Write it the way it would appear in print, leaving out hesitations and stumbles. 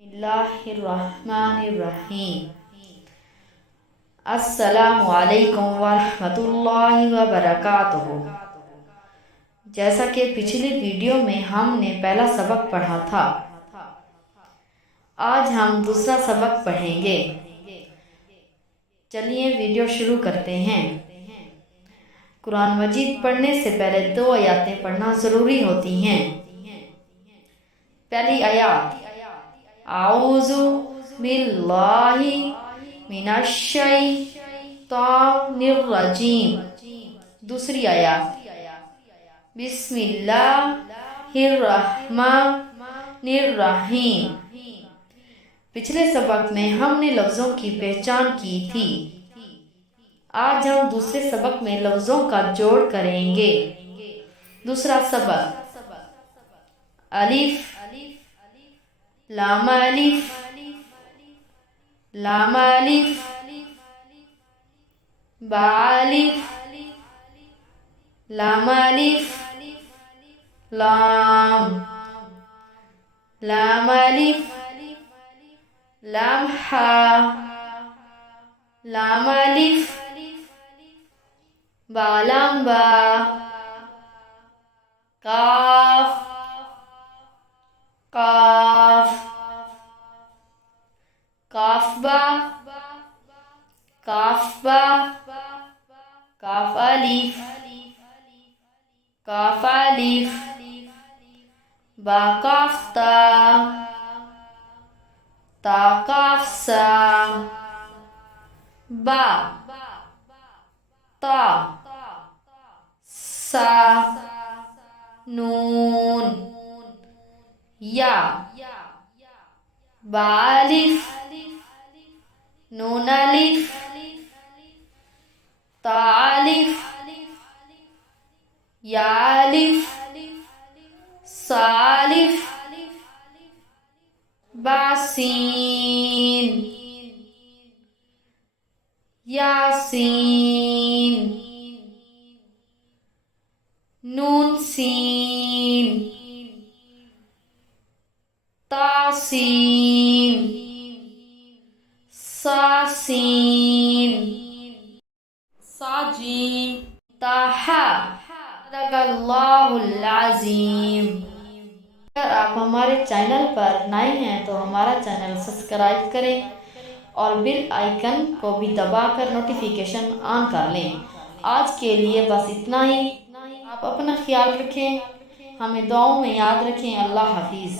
बिस्मिल्लाहिर्रहमानिर्रहीम। अस्सलामु अलैकुम वरहमतुल्लाहि वबरकातुहू। जैसा कि पिछली वीडियो में हमने पहला सबक पढ़ा था, आज हम दूसरा सबक पढ़ेंगे। चलिए वीडियो शुरू करते हैं। कुरान मजीद पढ़ने से पहले 2 आयतें पढ़ना ज़रूरी होती हैं। पहली आयत, आऊज़ु बिल्लाहि मिनश्शैतानिर्रजीम। दूसरी आयत, बिस्मिल्लाहिर्रहमानिर्रहीम। पिछले सबक में हमने लफ्ज़ों की पहचान की थी। आज हम दूसरे सबक में लफ्ज़ों का जोड़ करेंगे। दूसरा सबक, अलिफ, लाम अलिफ, लाम अलिफ, बा अलिफ, लाम अलिफ, लाम, लाम अलिफ, लाम हा, लाम अलिफ, बा लाम बा, काफ, काफ, काफ बा, काफ बा, काफ अलिफ, काफ अलिफ, बा काफ ता, ता काफ सा, बा ता, सा, नून, या, बा अलिफ, नून अलिफ, ता अलिफ, या अलिफ, सा अलिफ, बा सीन, यासीन, नून सीन, तासीन, सासीन, साजीम, ताहा। सदक़ल्लाहुल अज़ीम। अगर आप हमारे चैनल पर नए हैं तो हमारा चैनल सब्सक्राइब करें और बेल आइकन को भी दबाकर नोटिफिकेशन ऑन कर लें। आज के लिए बस इतना ही। आप अपना ख्याल रखें, हमें दुआओं में याद रखें। अल्लाह हाफिज़।